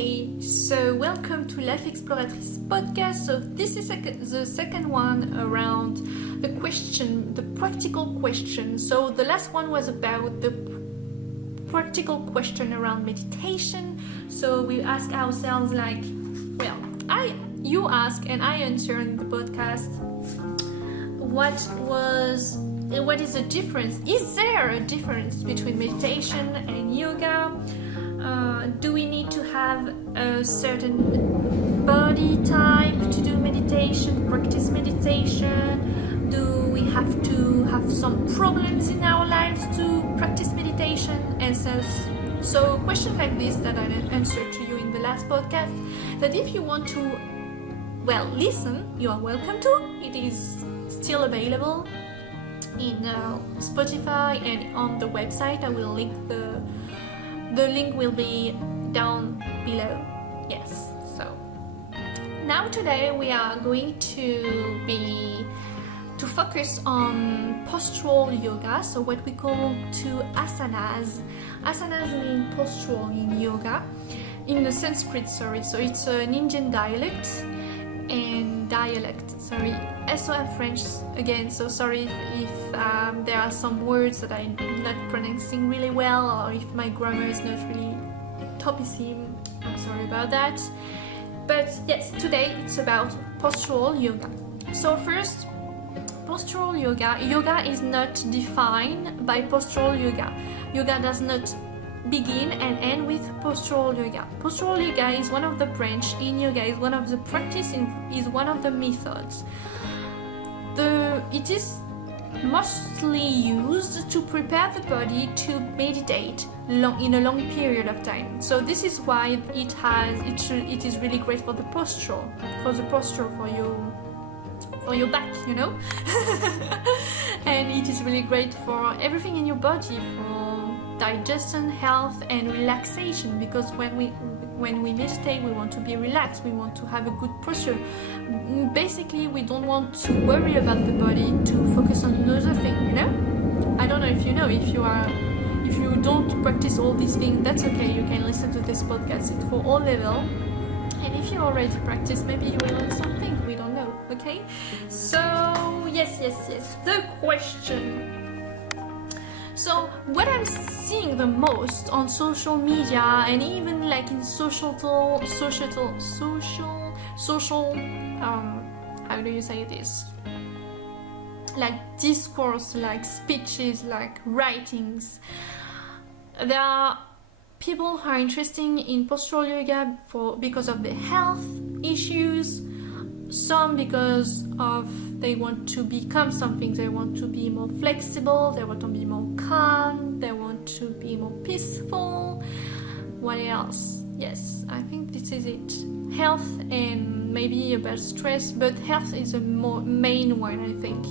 Hey, so welcome to Life Exploratrice podcast. So this is the second one around the practical question. So the last one was about the practical question around meditation. So we ask ourselves you ask and I answer in the podcast. What is the difference? Is there a difference between meditation and yoga? Do we need to have a certain body type to do meditation, practice meditation? Do we have to have some problems in our lives to practice meditation? And so questions like this that I answered to you in the last podcast, that if you want to, listen, you are welcome to. It is still available in Spotify and on the website. I will link the link will be down below. Yes. So now today we are going to focus on postural yoga. So what we call two asanas. Asanas mean postural in yoga, in the Sanskrit. So it's an Indian dialect. So I'm French again, so sorry if there are some words that I'm not pronouncing really well, or if my grammar is not really topissime. I'm sorry about that. But yes, today it's about postural yoga. So first, postural yoga is not defined by postural yoga. Yoga does not begin and end with postural yoga. Postural yoga is one of the branch in yoga, is one of the practice, is one of the methods. It is mostly used to prepare the body to meditate in a long period of time. So this is why it is really great for the posture, for your back, and it is really great for everything in your body, for digestion, health, and relaxation. Because when we meditate, we want to be relaxed. We want to have a good posture. Basically, we don't want to worry about the body, to focus on another thing. I don't know if you know. If you don't practice all these things, that's okay. You can listen to this podcast. It's for all level. And if you already practice, maybe you will learn something. We don't know. Okay. So yes. The question. So what I'm seeing the most on social media, and even like in social how do you say this, like discourse, like speeches, like writings, there are people who are interested in postural yoga because of the health issues, some because of they want to become something, they want to be more flexible, they want to be more calm, they want to be more peaceful. What else? Yes, I think this is it. Health and maybe about stress, but health is a more main one, I think.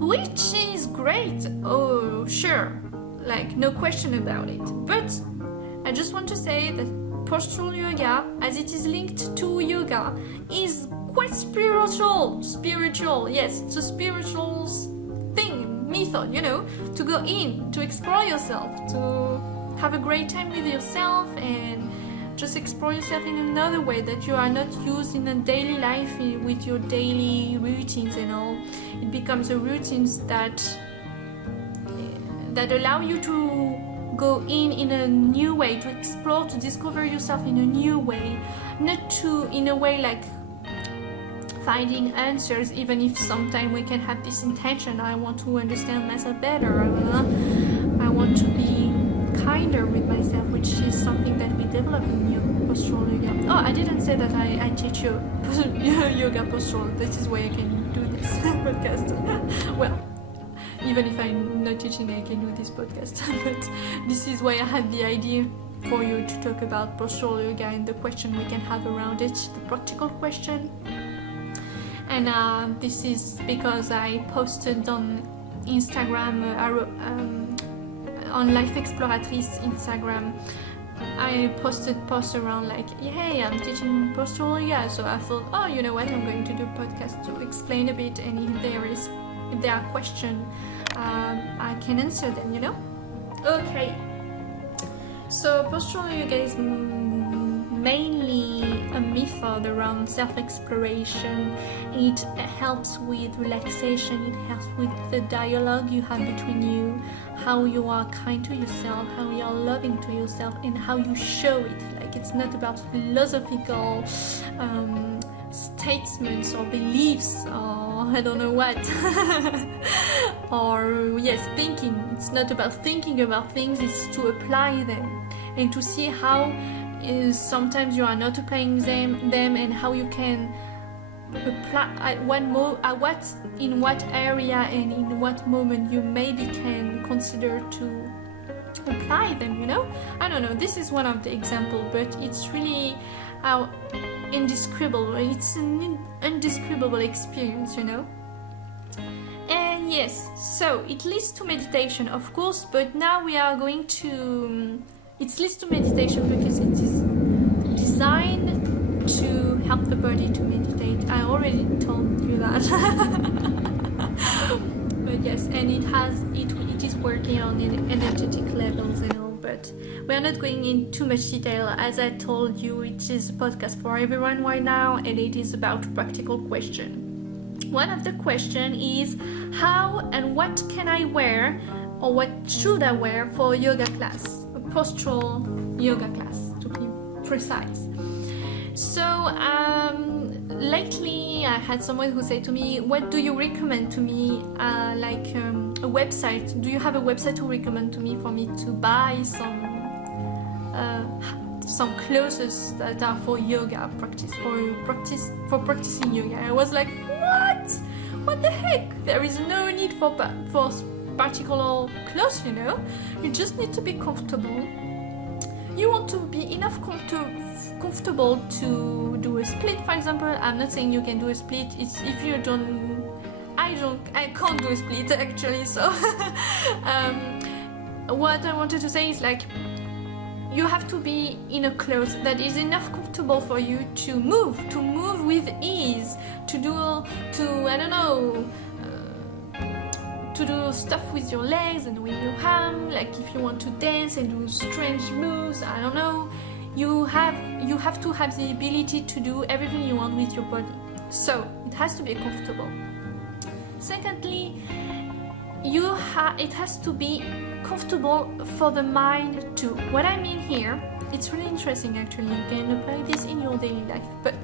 Which is great, oh sure, like no question about it. But I just want to say that postural yoga, as it is linked to yoga, is quite spiritual. Yes, it's a spiritual thing, method, to go in, to explore yourself, to have a great time with yourself, and just explore yourself in another way that you are not used in a daily life with your daily routines and all. It becomes a routines that allow you to go in a new way, to explore, to discover yourself in a new way, not to in a way like finding answers, even if sometimes we can have this intention, I want to understand myself better, I want to be kinder with myself, which is something that we develop in postural yoga. Oh, I didn't say that I teach you yoga postural. This is why I can do this podcast. Even if I'm not teaching, I can do this podcast. But this is why I had the idea for you to talk about postural yoga and the question we can have around it, the practical question. And this is because I posted on Instagram, on Life Exploratrice Instagram. I posted posts around like, hey, I'm teaching postural yoga. So I thought, oh, you know what, I'm going to do a podcast to explain a bit, and if there are questions, I can answer them, Okay. So postural yoga is mainly a method around self-exploration. It helps with relaxation, it helps with the dialogue you have between you, how you are kind to yourself, how you are loving to yourself, and how you show it. Like, it's not about philosophical statements or beliefs or I don't know what or yes, thinking. It's not about thinking about things, it's to apply them and to see how sometimes you are not applying them and how you can apply in what area and in what moment you maybe can consider to apply them, you know. I don't know, this is one of the examples, but it's really indescribable. It's an indescribable experience, you know. And yes, so it leads to meditation, of course, but now we are going to it leads to meditation because it is designed to help the body to meditate. I already told you that. But yes, and it is working on energetic levels and all, but we are not going in too much detail. As I told you, it is a podcast for everyone right now, and it is about practical question. One of the question is how and what can I wear, or what should I wear for a yoga class, a postural yoga class to be precise. So lately I had someone who said to me, what do you recommend to me, a website? Do you have a website to recommend to me for me to buy some clothes that are for yoga practice, for practicing yoga? I was like, what the heck? There is no need for particular clothes, you know. You just need to be comfortable. You want to be enough comfortable to do a split, for example. I'm not saying you can do a split. It's if you don't. I can't do a split actually. So what I wanted to say is, like, you have to be in a clothes that is enough comfortable for you to move with ease, to do stuff with your legs and with your arm. Like, if you want to dance and do strange moves, I don't know, you have to have the ability to do everything you want with your body. So it has to be comfortable. Secondly, it has to be comfortable for the mind too. What I mean here, it's really interesting actually. You can apply this in your daily life, but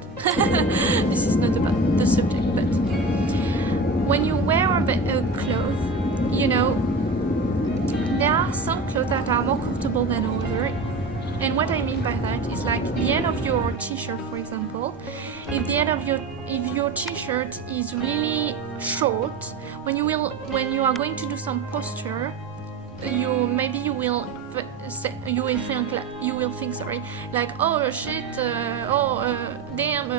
this is not about the subject. But when you wear a cloth, you know, there are some clothes that are more comfortable than others. And what I mean by that is, like, the end of your t-shirt, for example. If your t-shirt is really short, when you are going to do some posture, you will think like, oh shit, damn,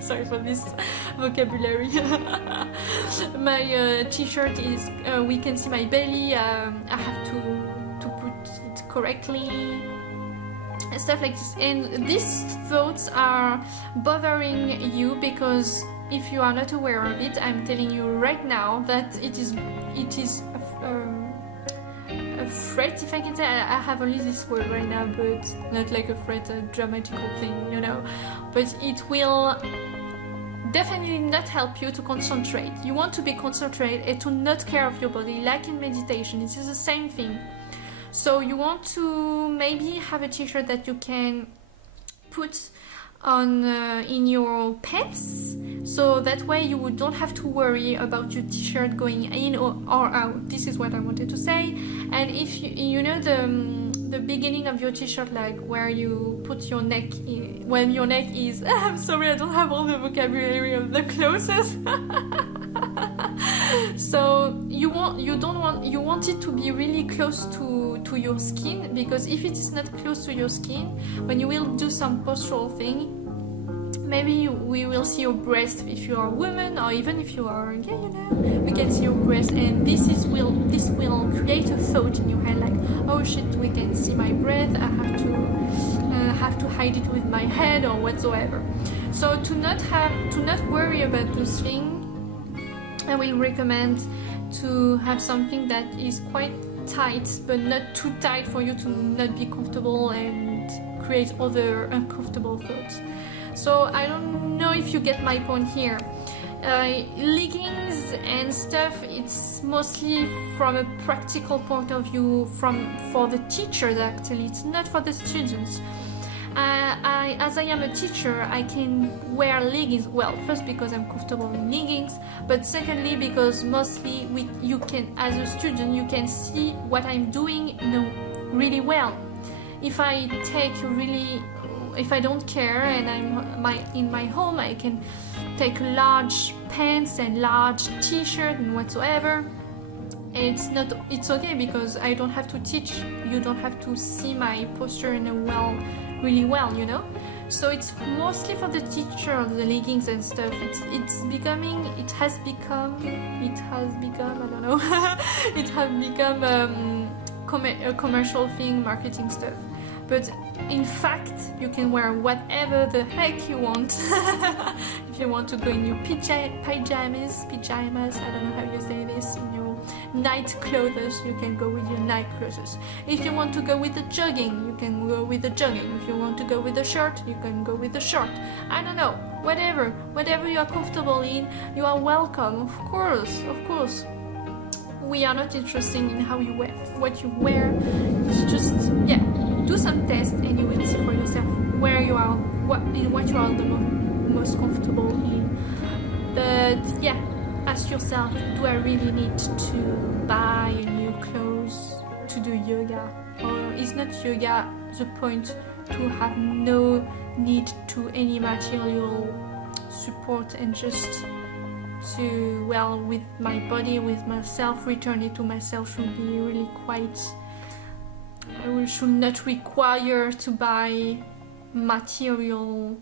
sorry for this vocabulary. My t-shirt is, we can see my belly, I have to put it correctly, and stuff like this. And these thoughts are bothering you because if you are not aware of it, I'm telling you right now that it is a threat, if I can say. I have only this word right now, but not like a threat, a dramatical thing, you know. But it will definitely not help you to concentrate. You want to be concentrated and to not care of your body, like in meditation. It is the same thing. So you want to maybe have a t-shirt that you can put on in your pants, so that way you don't have to worry about your t-shirt going in or out. This is what I wanted to say. And if you know the beginning of your t-shirt, like where you put your neck in, when your neck is I'm sorry, I don't have all the vocabulary of the clothes. So you want it to be really close to your skin, because if it is not close to your skin, when you will do some postural thing, maybe we will see your breast if you are a woman, or even if you are, yeah, you know, we can see your breast, and this will create a thought in your head, like, oh shit, we can see my breast, I have to hide it with my head or whatsoever. So to not worry about this thing, I will recommend to have something that is quite tight, but not too tight for you to not be comfortable and create other uncomfortable thoughts. So I don't know if you get my point here. Leggings and stuff, it's mostly from a practical point of view for the teachers actually, it's not for the students. As I am a teacher, I can wear leggings, well, first because I'm comfortable in leggings, but secondly because mostly you can, as a student, you can see what I'm doing really well. If I don't care and I'm in my home, I can take large pants and large t-shirt and whatsoever. It's okay because I don't have to teach. You don't have to see my posture really well, you know. So it's mostly for the teacher, the leggings and stuff. It has become I don't know. It has become a commercial thing, marketing stuff. But in fact, you can wear whatever the heck you want. If you want to go in your pajamas, I don't know how you say this, in your night clothes, you can go with your night clothes. If you want to go with the jogging, you can go with the jogging. If you want to go with the shirt, you can go with the shirt. I don't know, whatever you are comfortable in, you are welcome, of course. We are not interested in how you wear, what you wear. It's just, do some tests and you will see for yourself where you are, what you are the most comfortable in. But ask yourself, do I really need to buy new clothes to do yoga? Or is not yoga the point to have no need to any material support and just to, with my body, with myself, return it to myself should be really quite, I should not require to buy material,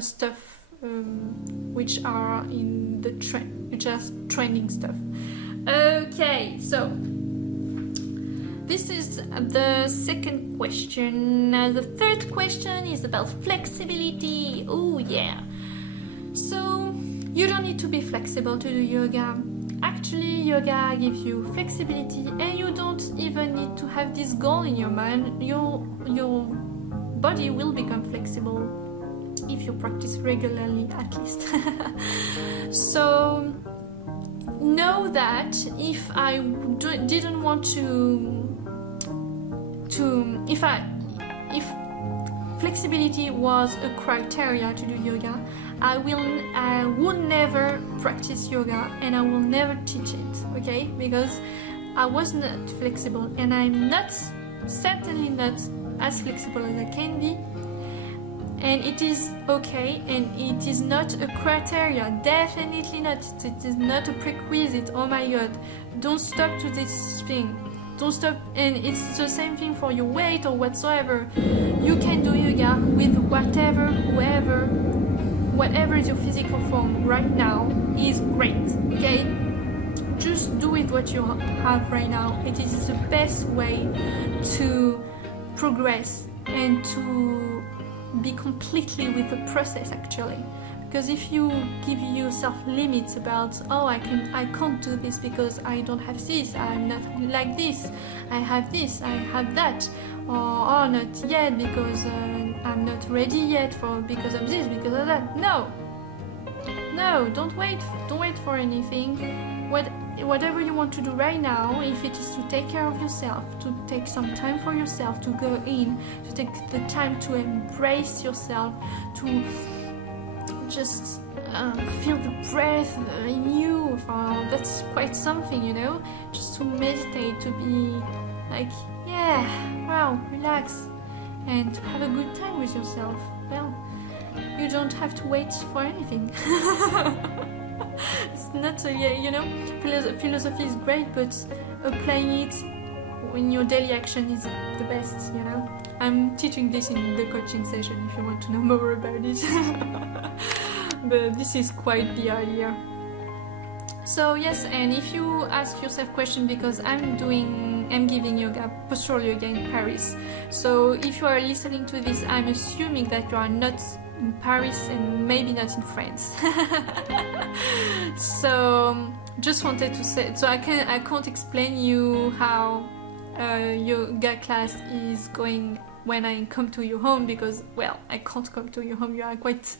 stuff which are in the trend, which are trending stuff. Okay, so this is the second question. The third question is about flexibility. Oh yeah. So you don't need to be flexible to do yoga. Actually, yoga gives you flexibility, and you don't even need to have this goal in your mind. Your body will become flexible if you practice regularly, at least. So know that if I didn't want if flexibility was a criteria to do yoga, I would never practice yoga and I will never teach it, okay? Because I was not flexible, and I'm certainly not as flexible as I can be, and it is okay, and it is not a criteria, definitely not. It is not a prerequisite. Oh my god, don't stop to this thing. Don't stop. And it's the same thing for your weight or whatsoever. You can do yoga with whatever is your physical form right now is great, okay? Just do with what you have right now. It is the best way to progress and to be completely with the process, actually. Because if you give yourself limits about, I can't do this because I don't have this, I'm not like this, I have that, or not yet because I'm not ready yet because of this, because of that. No, don't wait for anything. Whatever you want to do right now, if it is to take care of yourself, to take some time for yourself, to go in, to take the time to embrace yourself, to just feel the breath in you, that's quite something, just to meditate, to be like, relax and to have a good time with yourself. Well, you don't have to wait for anything. It's not philosophy is great, but applying it in your daily action is the best, I'm teaching this in the coaching session if you want to know more about it. But this is quite the idea. So yes, and if you ask yourself question, because I'm giving yoga, postural yoga in Paris. So if you are listening to this, I'm assuming that you are not in Paris and maybe not in France. So just wanted to say, so I can't explain you how yoga class is going when I come to your home, because, well, I can't come to your home, you are quite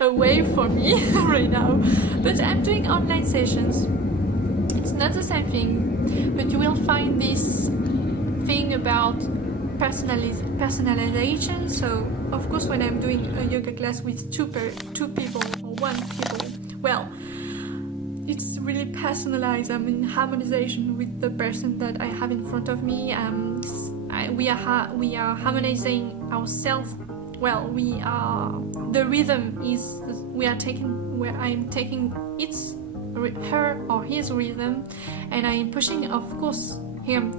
away from me right now, but I'm doing online sessions. It's not the same thing, but you will find this thing about personalization. So of course when I'm doing a yoga class with two people or one people, well, it's really personalized. I'm in harmonization with the person that I have in front of me. We are harmonizing ourselves. Well, the rhythm is, I'm taking her or his rhythm, and I'm pushing, of course,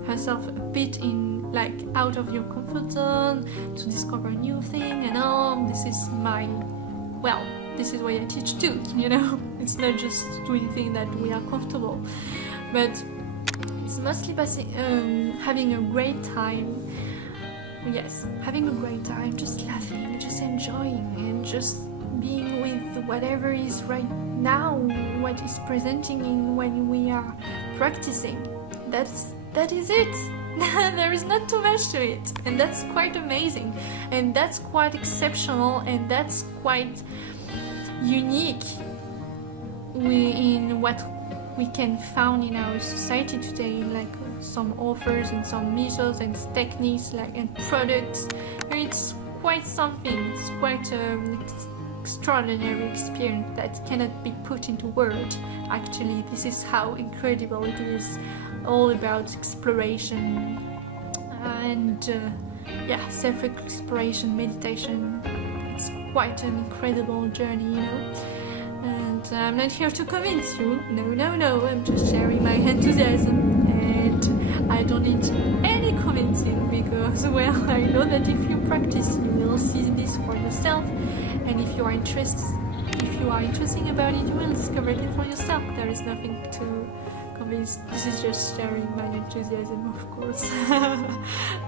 herself a bit in, like, out of your comfort zone to discover a new thing and all. This is this is why I teach too, It's not just doing things that we are comfortable, but it's mostly having a great time. Yes, having a great time, just laughing, just enjoying, and just being with whatever is right now, what is presenting in when we are practicing. That is it. There is not too much to it, and that's quite amazing, and that's quite exceptional, and that's quite unique in what we can find in our society today, like some offers and some methods and techniques, and products. It's quite something. It's quite an extraordinary experience that cannot be put into words. Actually, this is how incredible it is. All about exploration and self-exploration, meditation. It's quite an incredible journey, And I'm not here to convince you. No. I'm just sharing my enthusiasm, and I don't need any convincing, because, well, I know that if you practice, you will see this for yourself, and if you are interested about it, you will discover it for yourself. There is nothing to convince. This is just sharing my enthusiasm, of course.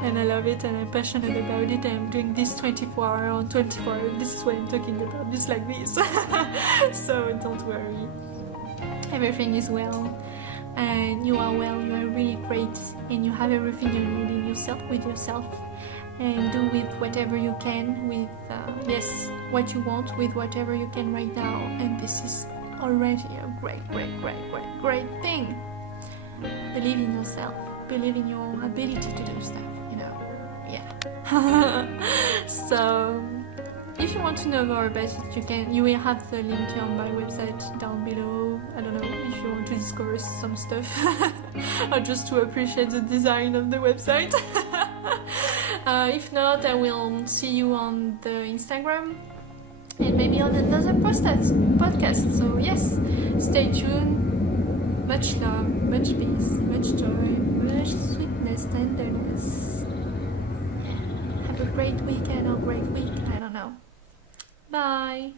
And I love it, and I'm passionate about it, and I'm doing this 24 hours on 24 hours. This is what I'm talking about, just like this. So don't worry, everything is well, and you are well, you are really great, and you have everything you need in yourself, with yourself, and do with whatever you can, with what you want, with whatever you can right now. And this is already a great thing. Believe in yourself, believe in your ability to do stuff, So if you want to know more about it, you will have the link on my website down below. I don't know, if you want to discover some stuff or just to appreciate the design of the website. If not, I will see you on the Instagram and maybe on another podcast. So yes, stay tuned. Much love, much peace, much joy, much sweetness, tenderness. Have a great weekend or great week, I don't know. Bye.